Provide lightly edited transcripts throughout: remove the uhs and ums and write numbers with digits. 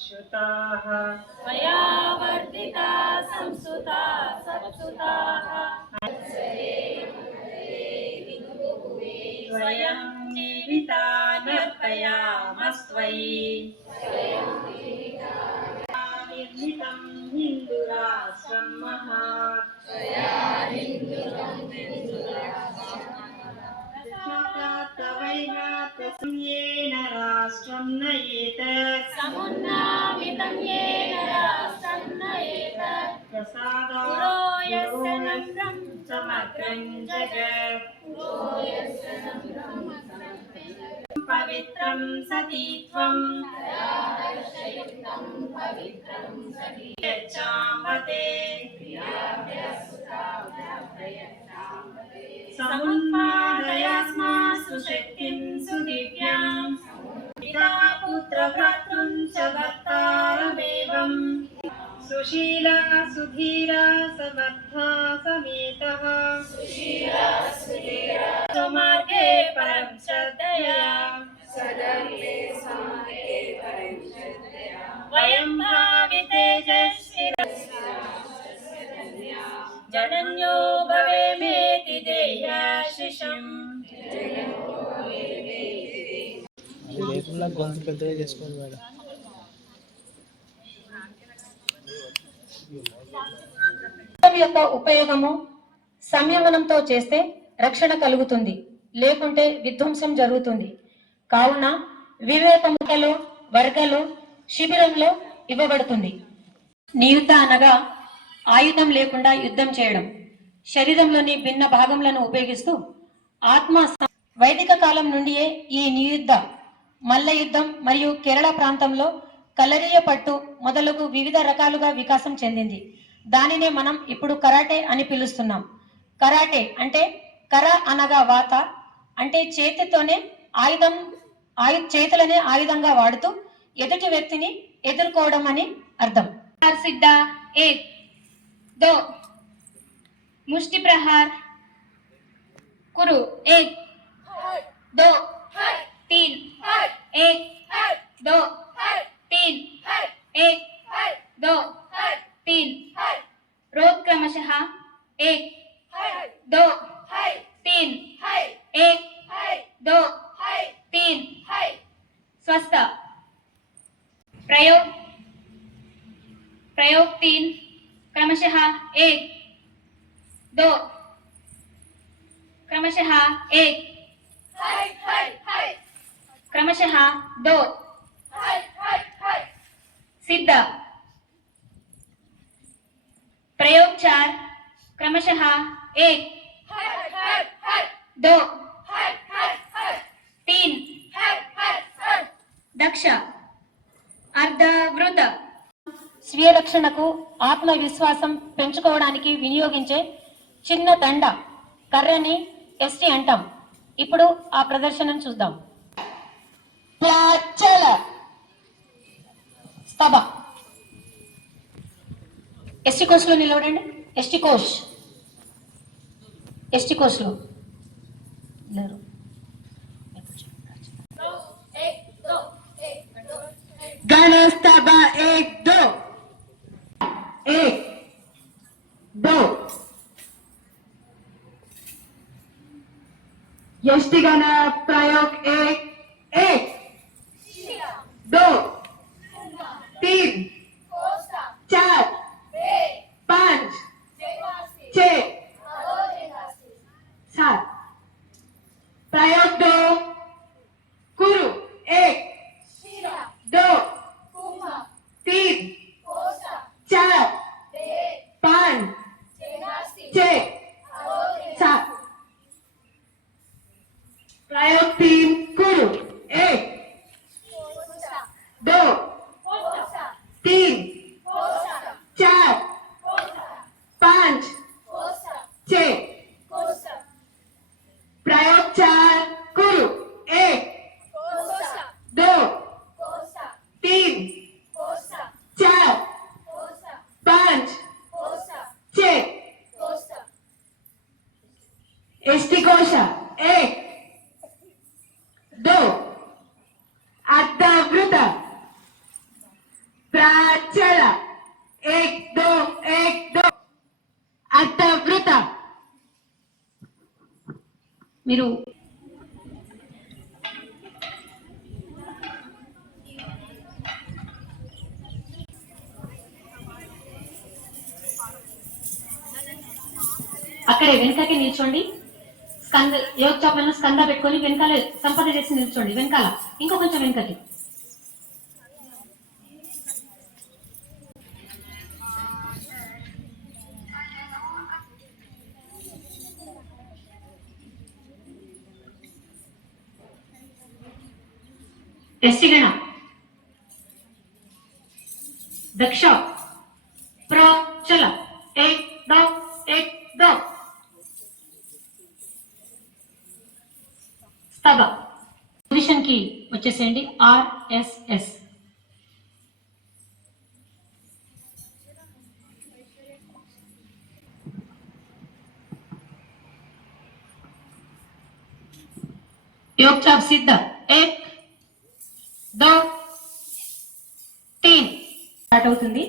सत्सुताः मया वर्धिता संस्तुता सत्सुताः स्वयं जीवितानर्पयामस्त्वयि निर्मितं हिन्दुराष्ट्रं महात् तवैनातसंयेन राष्ट्रं नयेत् समुन्नामितं येन राष्ट्रं नयेत् प्रसादात् यस्य नम्रं समग्रं जगत् पवित्रं सतीत्वं यच्चामते समुन्मादयास्मासु शक्तिं सुदिव्यां पिता पुत्रभ्रातृं च भर्तारमेवं सुशीला सुधीरा समर्था समेतः स्वमार्गे परं श्रद्धया वयं भावि जनन्यो भवेमेति ध्येयाशिषम् లేకుండా గొంతు పెద్దగా చేసుకోండి మేడం. యొక్క ఉపయోగము సంయమనంతో చేస్తే రక్షణ కలుగుతుంది, లేకుంటే విధ్వంసం జరుగుతుంది. కావున వివేకములో వర్గలో శిబిరంలో ఇవ్వబడుతుంది. నియుద్ధ అనగా ఆయుధం లేకుండా యుద్ధం చేయడం. శరీరంలోని భిన్న భాగములను ఉపయోగిస్తూ ఆత్మ. వైదిక కాలం నుండియే ఈ నియుద్ధ మల్ల యుద్ధం మరియు కేరళ ప్రాంతంలో కలరియ పట్టు మొదలగు వివిధ రకాలుగా వికాసం చెందింది. దానినే మనం ఇప్పుడు కరాటే అని పిలుస్తున్నాం. కరాటే అంటే కర అనగా వాత, అంటే చేతితోనే చేతులనే ఆయుధంగా వాడుతూ ఎదుటి వ్యక్తిని ఎదుర్కోవడం అని అర్థం. सिद्धा एक दो मुष्टि प्रहार कुरु एक दो तीन एक दो तीन एक दो तीन रोध क्रमशः एक दो तीन एक दो तीन स्वस्थ प्रयोग प्रयोग तीन क्रमशः एक दो क्रमशः एक क्रमशः दो सिद्ध प्रयोग चार क्रमशः एक दो तीन दक्ष अर्धवृत. స్వీయ రక్షణకు ఆత్మవిశ్వాసం పెంచుకోవడానికి వినియోగించే చిన్న దండ కర్రని ఎస్టి అంటాం. ఇప్పుడు ఆ ప్రదర్శనను చూద్దాం. స్తబ ఎస్టి కోష్ లో నిలబడండి. ఎస్టి కోష్ లో లేరు. गणस्तब एक दो यष्टिगण प्रयोग एक दो तीन चार पाँच छः सात प्रयोग दो कुरु एक दो तीन चार पाँच छः सात प्रयोग तीन कुरु एक दो तीन चार पाँच छः प्रयोग चार कुरु एक दो तीन चार पाँच छः एष्टि कोश एक दो अर्धवृत మీరు అక్కడే వెనకకి నిల్చోండి. స్కంద యోగ చాపలను స్కంద పెట్టుకొని వెనకాల సంపద చేసి నిల్చోండి. వెనకాల ఇంకో కొంచెం వెనకకి. यष्टिगण दक्ष प्रचल एक दो स्तब पोजिशन की వచ్చేసేయండి RSS योग चाप सिद्ध 1 2 3 స్టార్ట్ అవుతుంది.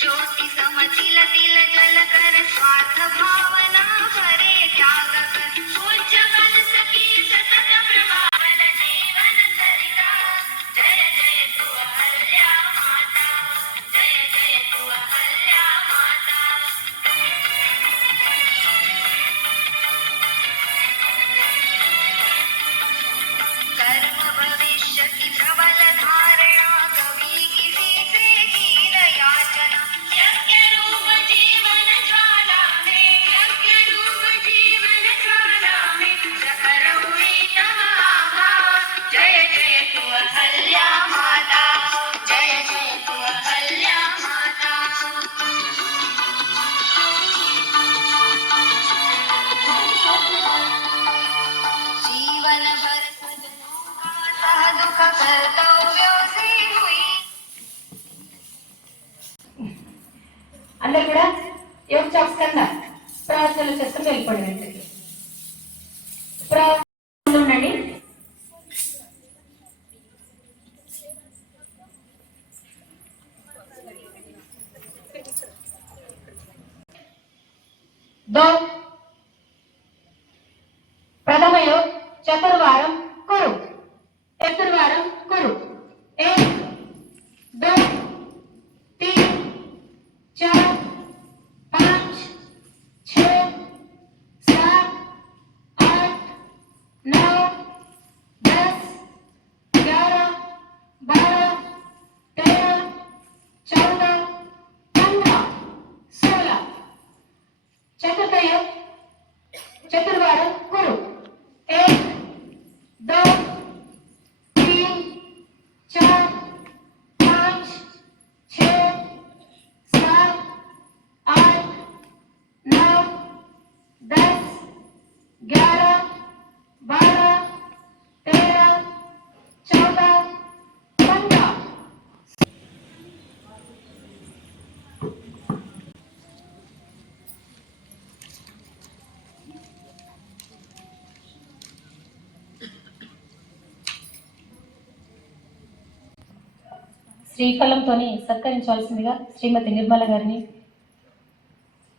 ज्योति समचिल तिल जल कर स्वार्थ भावना भरे त्याग कर पूज्य बन सकी सतत प्रभावल जीवन सरिता जय जय तू अहल्या माता जय जय तू अहल्या माता कर्म भविष्य की प्रबल धारणा कभी किसी से हीन याचना यज्ञ रूप जीवन ज्वाला में प्रखर हुई तब आभा जय जय तू अहल्या माता जय जय तू अहल्या माता जीवन भर सजनों का सह दुख कर्तव्यों से हुई అందరూ కూడా యోగ చాప్ స్కంద ప్రార్థనలు చేసుకుని వెళ్ళిపోండి. వెంటకి ఉండండి. दो प्रथम योग चतुर्वारम कुरु चतुर्वारम कुरु 1 2 3 4 5 6 7 8 9 10 11 12 13 14 15 16 चतुर्थ योग चतुर्वारम कुरु 1 2 3 4 5 6 7 8 9 10 11 12 13 14 15 శ్రీఫలంతోని సత్కరించవలసిందిగా శ్రీమతి నిర్మల గారిని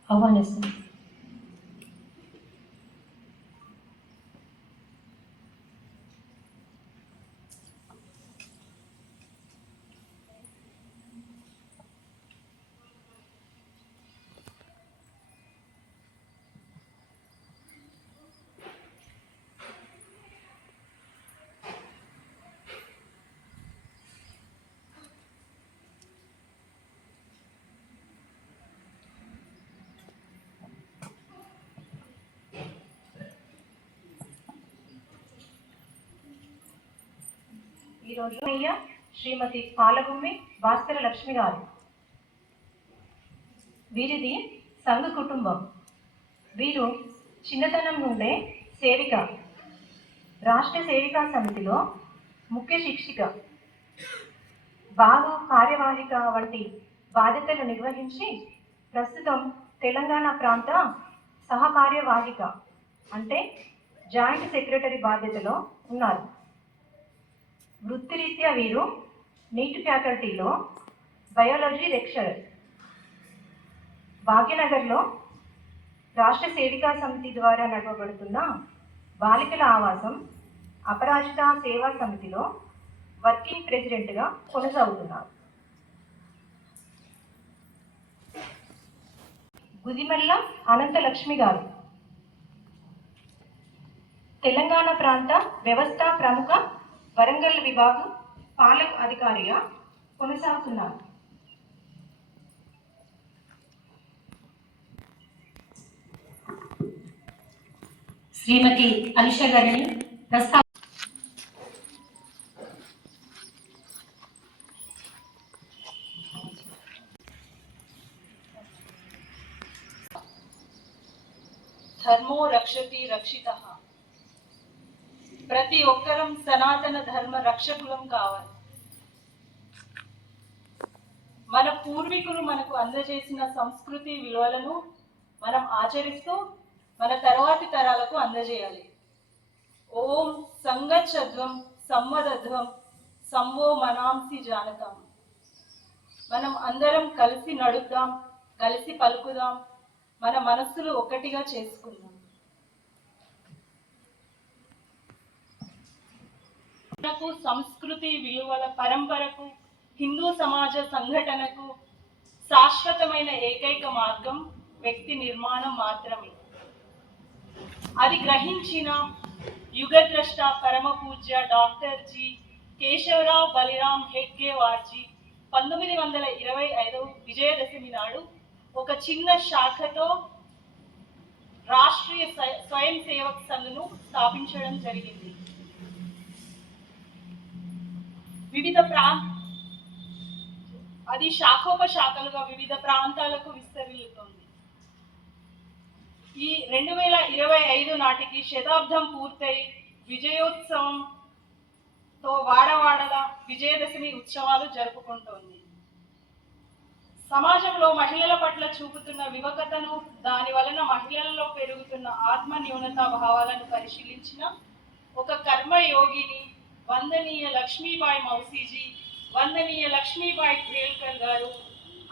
ఆహ్వానిస్తుంది. ఈరోజు శ్రీమతి పాలగుమ్మి భాస్కర లక్ష్మి గారు. వీరిది సంఘ కుటుంబం. వీరు చిన్నతనం నుండే సేవిక. రాష్ట్ర సేవికా సమితిలో ముఖ్య శిక్షిక, బాగా కార్యవాహిక వంటి బాధ్యతలు నిర్వహించి ప్రస్తుతం తెలంగాణ ప్రాంత సహకార్యవాహిక అంటే జాయింట్ సెక్రటరీ బాధ్యతలో ఉన్నారు. వృత్తిరీత్యా వీరు నీట్ ఫ్యాకల్టీలో బయాలజీ లెక్చరర్. భాగ్యనగర్లో రాష్ట్ర సేవికా సమితి ద్వారా నడపబడుతున్న బాలికల ఆవాసం అపరాజిత సేవా సమితిలో వర్కింగ్ ప్రెసిడెంట్గా కొనసాగుతున్నారు. గుదిమెల్ల అనంతలక్ష్మి గారు తెలంగాణ ప్రాంత వ్యవస్థ ప్రముఖ వరంగల్ విభాగం పాలక అధికారిగా కొనసాగుతున్నారు. శ్రీమతి అలిష గారిని ప్రస్తావ ధర్మో రక్షతి రక్షితః. ప్రతి ఒక్కరం సనాతన ధర్మ రక్షకులం కావాలి. మన పూర్వీకులు మనకు అందజేసిన సంస్కృతి విలువలను మనం ఆచరిస్తూ మన తర్వాతి తరాలకు అందజేయాలి. ఓం సంగచ్చధ్వం సంవదధ్వం సంవో మనాంసి జానతాం. మనం అందరం కలిసి నడుద్దాం, కలిసి పలుకుదాం, మన మనస్సులు ఒక్కటిగా చేసుకుందాం. సంస్కృతి విలువల పరంపరకు, హిందూ సమాజ సంఘటనకు శాశ్వతమైన ఏకైక మార్గం వ్యక్తి నిర్మాణం మాత్రమే. అది గ్రహించిన యుగద్రష్ట పరమ పూజ్య డాక్టర్ జి కేశవరావు బలిరామ్ హెగ్డే వార్జీ 1925 విజయదశమి నాడు ఒక చిన్న శాఖతో రాష్ట్రీయ స్వయం సేవక్ సంఘ్ను స్థాపించడం జరిగింది. అది శాఖోపశాఖలుగా వివిధ ప్రాంతాలకు విస్తరిల్లుతోంది. ఈ 2025 నాటికి శతాబ్దం పూర్తయి విజయోత్సవంతో వాడవాడల విజయదశమి ఉత్సవాలు జరుపుకుంటోంది. సమాజంలో మహిళల పట్ల చూపుతున్న వివకతను, దాని వలన మహిళలలో పెరుగుతున్న ఆత్మ న్యూనతా భావాలను పరిశీలించిన ఒక కర్మయోగిని వందనీయ లక్ష్మీబాయి మౌసీజీ, వందనీయ లక్ష్మీబాయి ఖేల్కర్ గారు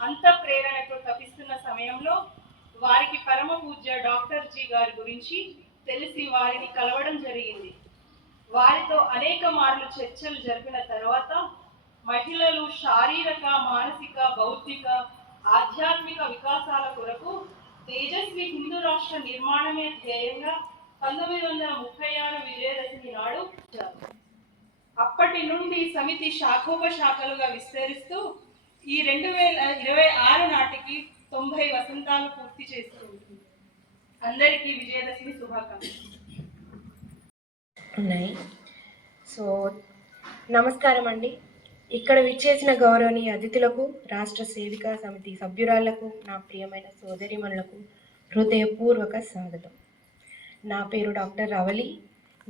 అంత ప్రేరణతో తపిస్తున్న సమయంలో వారికి పరమ పూజ్య డాక్టర్ జీ గారి గురించి తెలిసి వారిని కలవడం జరిగింది. వారితో అనేక మార్లు చర్చలు జరిపిన తర్వాత మహిళలు శారీరక, మానసిక, బౌద్ధిక, ఆధ్యాత్మిక వికాసాల కొరకు తేజస్వి హిందూ రాష్ట్ర నిర్మాణమే ధ్యేయంగా 1936 విజయదశమి నాడు అప్పటి నుండి సమితి శాఖోపశాఖలుగా విస్తరిస్తూ ఈ 2026 నాటికి 90 వసంతాలు పూర్తి చేసుకుంటుంది. అందరికీ విజయదశమి శుభాకాంక్షలు. ఉన్నాయి. సో నమస్కారం అండి. ఇక్కడ విచ్చేసిన గౌరవనీయ అతిథులకు, రాష్ట్ర సేవికా సమితి సభ్యురాళ్లకు, నా ప్రియమైన సోదరిమణులకు హృదయపూర్వక స్వాగతం. నా పేరు డాక్టర్ రవలి.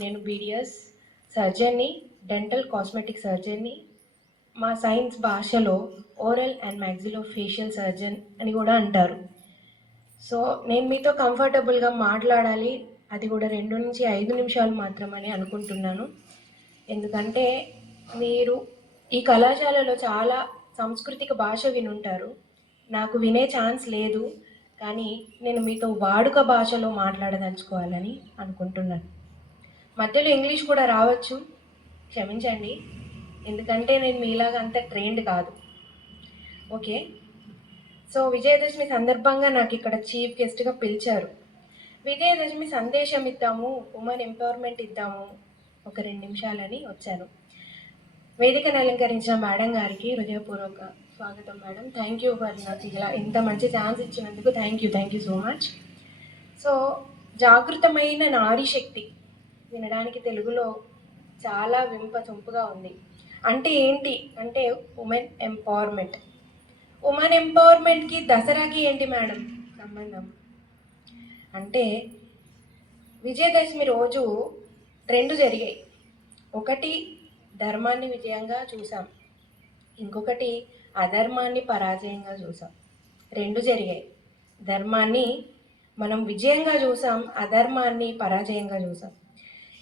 నేను బీడిఎస్ సర్జన్ని, డెంటల్ కాస్మెటిక్ సర్జన్ని. మా సైన్స్ భాషలో ఓరల్ అండ్ మ్యాక్సిలోఫేషియల్ సర్జన్ అని కూడా అంటారు. సో నేను మీతో కంఫర్టబుల్గా మాట్లాడాలి, అది కూడా 2 నుంచి 5 నిమిషాలు మాత్రమని అనుకుంటున్నాను. ఎందుకంటే మీరు ఈ కళాశాలలో చాలా సాంస్కృతిక భాష వినుంటారు. నాకు వినే ఛాన్స్ లేదు, కానీ నేను మీతో వాడుక భాషలో మాట్లాడదలుచుకోవాలని అనుకుంటున్నాను. మధ్యలో ఇంగ్లీష్ కూడా రావచ్చు, క్షమించండి, ఎందుకంటే నేను మీలాగా అంత ట్రైన్డ్ కాదు. ఓకే. సో విజయదశమి సందర్భంగా నాకు ఇక్కడ చీఫ్ గెస్ట్గా పిలిచారు. విజయదశమి సందేశం ఇద్దాము, ఉమెన్ ఎంపవర్మెంట్ ఇద్దాము, ఒక 2 నిమిషాలని వచ్చాను. వేదికను అలంకరించిన మేడం గారికి హృదయపూర్వక స్వాగతం మేడం. థ్యాంక్ యూ ఫర్ నాకు ఇలా ఇంత మంచి ఛాన్స్ ఇచ్చినందుకు thank you so much. So జాగృతమైన నారీ శక్తి వినడానికి తెలుగులో చాలా వింపచొంపుగా ఉంది. అంటే ఏంటి అంటే ఉమెన్ ఎంపవర్మెంట్. ఉమెన్ ఎంపవర్మెంట్కి దసరాకి ఏంటి మేడం సంబంధం అంటే, విజయదశమి రోజు 2 జరిగాయి. ఒకటి ధర్మాన్ని విజయంగా చూసాం, ఇంకొకటి అధర్మాన్ని పరాజయంగా చూసాం. రెండు జరిగాయి. ధర్మాన్ని మనం విజయంగా చూసాం, అధర్మాన్ని పరాజయంగా చూసాం.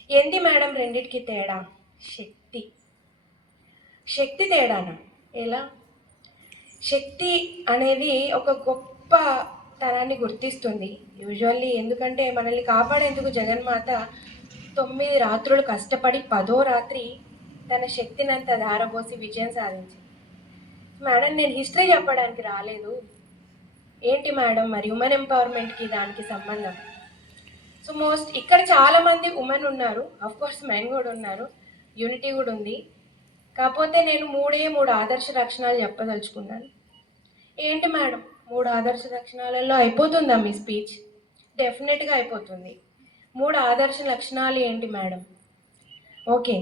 ఏంటి మేడం రెండిటికి తేడా? శక్తి. శక్తి తేడానా? ఎలా? శక్తి అనేది ఒక గొప్ప తనాన్ని గుర్తిస్తుంది యూజువల్లీ. ఎందుకంటే మనల్ని కాపాడేందుకు జగన్మాత 9 రాత్రులు కష్టపడి 10వ రాత్రి తన శక్తినంతా ధారపోసి విజయం సాధించింది. మేడం నేను హిస్టరీ చెప్పడానికి రాలేదు. ఏంటి మేడం మరి ఉమెన్ ఎంపవర్మెంట్కి దానికి సంబంధం? సో ఇక్కడ చాలామంది ఉమెన్ ఉన్నారు, కోర్స్ మెన్ కూడా ఉన్నారు, యూనిటీ కూడా ఉంది. కాకపోతే నేను 3 ఆదర్శ లక్షణాలు చెప్పదలుచుకున్నాను. ఏంటి మేడం 3 ఆదర్శ లక్షణాలలో అయిపోతుందా మీ స్పీచ్? డెఫినెట్గా అయిపోతుంది. 3 ఆదర్శ లక్షణాలు ఏంటి మేడం? ఓకే,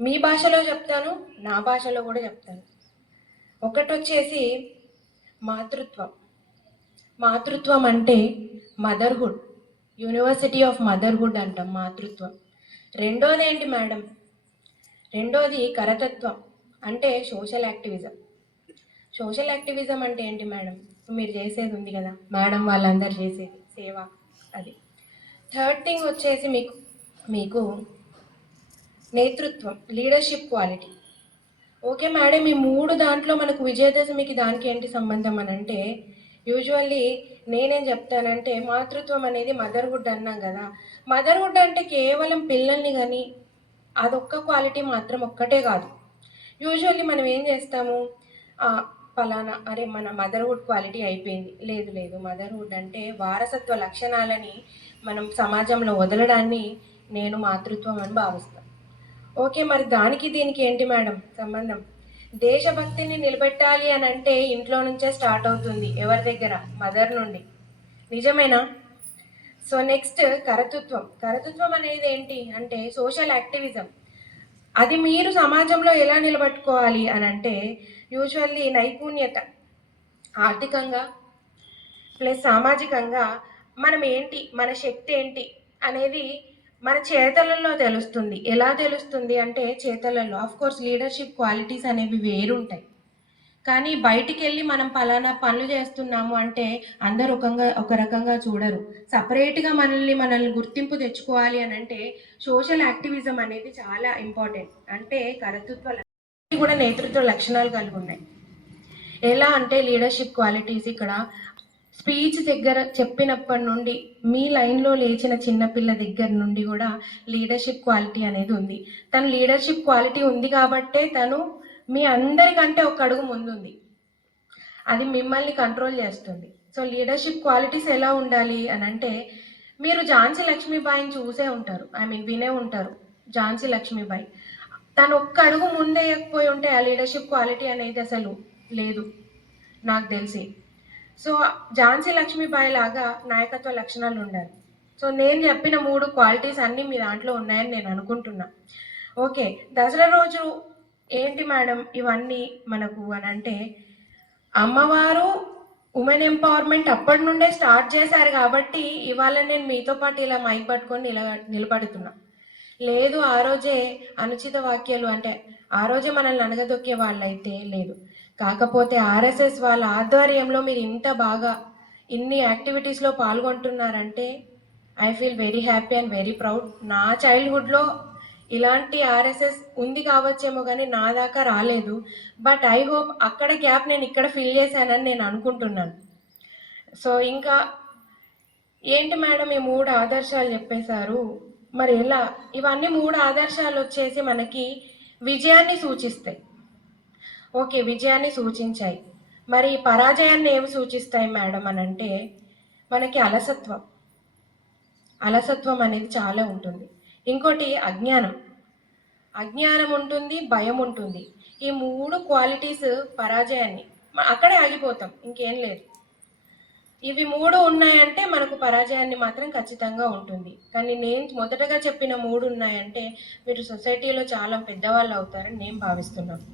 మీ భాషలో చెప్తాను, నా భాషలో కూడా చెప్తాను. ఒకటి వచ్చేసి మాతృత్వం. మాతృత్వం అంటే మదర్హుడ్, యూనివర్సిటీ ఆఫ్ మదర్హుడ్ అంటాం మాతృత్వం. రెండోది ఏంటి మేడం? రెండోది కరతత్వం, అంటే సోషల్ యాక్టివిజం. సోషల్ యాక్టివిజం అంటే ఏంటి మేడం? మీరు చేసేది ఉంది కదా మేడం, వాళ్ళందరూ చేసేది సేవ, అది. థర్డ్ థింగ్ వచ్చేసి మీకు నేతృత్వం, లీడర్షిప్ క్వాలిటీ. ఓకే మేడం, ఈ 3 దాంట్లో మనకు విజయదశమికి దానికి ఏంటి సంబంధం అని అంటే, యూజువల్లీ నేనేం చెప్తానంటే మాతృత్వం అనేది మదర్హుడ్ అన్నాం కదా. మదర్హుడ్ అంటే కేవలం పిల్లల్ని కానీ అదొక్క క్వాలిటీ మాత్రం ఒక్కటే కాదు. యూజువల్లీ మనం ఏం చేస్తాము, ఫలానా అరే మన మదర్హుడ్ క్వాలిటీ అయిపోయింది. లేదు, మదర్హుడ్ అంటే వారసత్వ లక్షణాలని మనం సమాజంలో వదలడాన్ని నేను మాతృత్వం అని భావిస్తాను. ఓకే, మరి దానికి దీనికి ఏంటి మేడం సంబంధం? దేశభక్తిని నిలబెట్టాలి అని అంటే ఇంట్లో నుంచే స్టార్ట్ అవుతుంది. ఎవరి దగ్గర? మదర్ నుండి. నిజమేనా? So next కరతృత్వం. కరతృత్వం అనేది ఏంటి అంటే సోషల్ యాక్టివిజం. అది మీరు సమాజంలో ఎలా నిలబెట్టుకోవాలి అని అంటే యూజువల్లీ నైపుణ్యత, ఆర్థికంగా ప్లస్ సామాజికంగా మనం ఏంటి, మన శక్తి ఏంటి అనేది మన చేతలలో తెలుస్తుంది. ఎలా తెలుస్తుంది అంటే చేతలలో. కోర్స్ లీడర్షిప్ క్వాలిటీస్ అనేవి వేరుంటాయి, కానీ బయటికి వెళ్ళి మనం పలానా పనులు చేస్తున్నాము అంటే అందరు ఒక రకంగా చూడరు. సపరేట్గా మనల్ని గుర్తింపు తెచ్చుకోవాలి అని అంటే సోషల్ యాక్టివిజం అనేది చాలా ఇంపార్టెంట్. అంటే కరతృత్వ కూడా నేతృత్వ లక్షణాలు కలిగి ఉన్నాయి. ఎలా అంటే లీడర్షిప్ క్వాలిటీస్ ఇక్కడ స్పీచ్ దగ్గర చెప్పినప్పటి నుండి మీ లైన్లో లేచిన చిన్నపిల్ల దగ్గర నుండి కూడా లీడర్షిప్ క్వాలిటీ అనేది ఉంది. తను లీడర్షిప్ క్వాలిటీ ఉంది కాబట్టే తను మీ అందరికంటే ఒక అడుగు ముందుంది. అది మిమ్మల్ని కంట్రోల్ చేస్తుంది. సో లీడర్షిప్ క్వాలిటీస్ ఎలా ఉండాలి అని అంటే మీరు ఝాన్సీ లక్ష్మీబాయిని చూసే ఉంటారు, వినే ఉంటారు. ఝాన్సీ లక్ష్మీబాయి తను ఒక్క అడుగు ముందేయకపోయి ఉంటే ఆ లీడర్షిప్ క్వాలిటీ అనేది అసలు లేదు నాకు తెలిసి. సో ఝాన్సీ లక్ష్మీబాయి లాగా నాయకత్వ లక్షణాలు ఉండాలి. సో నేను చెప్పిన 3 క్వాలిటీస్ అన్నీ మీ దాంట్లో ఉన్నాయని నేను అనుకుంటున్నా. ఓకే, దసరా రోజు ఏంటి మేడం ఇవన్నీ మనకు అని అంటే అమ్మవారు ఉమెన్ ఎంపవర్మెంట్ అప్పటి నుండే స్టార్ట్ చేశారు కాబట్టి ఇవాళ నేను మీతో పాటు ఇలా మైక్ పట్టుకొని నిలబడుతున్నా. లేదు ఆ రోజే అనుచిత వాక్యాలు అంటే ఆ రోజే మనల్ని అనగదొక్కే వాళ్ళైతే లేదు. కాకపోతే ఆర్ఎస్ఎస్ వాళ్ళ ఆధ్వర్యంలో మీరు ఇంత బాగా ఇన్ని యాక్టివిటీస్లో పాల్గొంటున్నారంటే I feel very happy and very proud. నా చైల్డ్హుడ్లో ఇలాంటి ఆర్ఎస్ఎస్ ఉంది కావచ్చేమో కానీ నా దాకా రాలేదు. బట్ ఐ హోప్ అక్కడ గ్యాప్ నేను ఇక్కడ ఫిల్ చేశానని నేను అనుకుంటున్నాను. సో ఇంకా ఏంటి మేడం ఈ 3 ఆదర్శాలు చెప్పేశారు, మరి ఎలా? ఇవన్నీ 3 ఆదర్శాలు వచ్చేసి మనకి విజయాన్ని సూచిస్తాయి. ఓకే, విజయాన్ని సూచించాయి. మరి పరాజయాన్ని ఏమి సూచిస్తాయి మేడం అని అంటే మనకి అలసత్వం అనేది చాలా ఉంటుంది. ఇంకోటి అజ్ఞానం ఉంటుంది, భయం ఉంటుంది. ఈ 3 క్వాలిటీస్ పరాజయాన్ని అక్కడే ఆగిపోతాం, ఇంకేం లేదు. ఇవి 3 ఉన్నాయంటే మనకు పరాజయాన్ని మాత్రం ఖచ్చితంగా ఉంటుంది. కానీ నేను మొదటగా చెప్పిన 3 ఉన్నాయంటే మీరు సొసైటీలో చాలా పెద్దవాళ్ళు అవుతారని నేను భావిస్తున్నాను.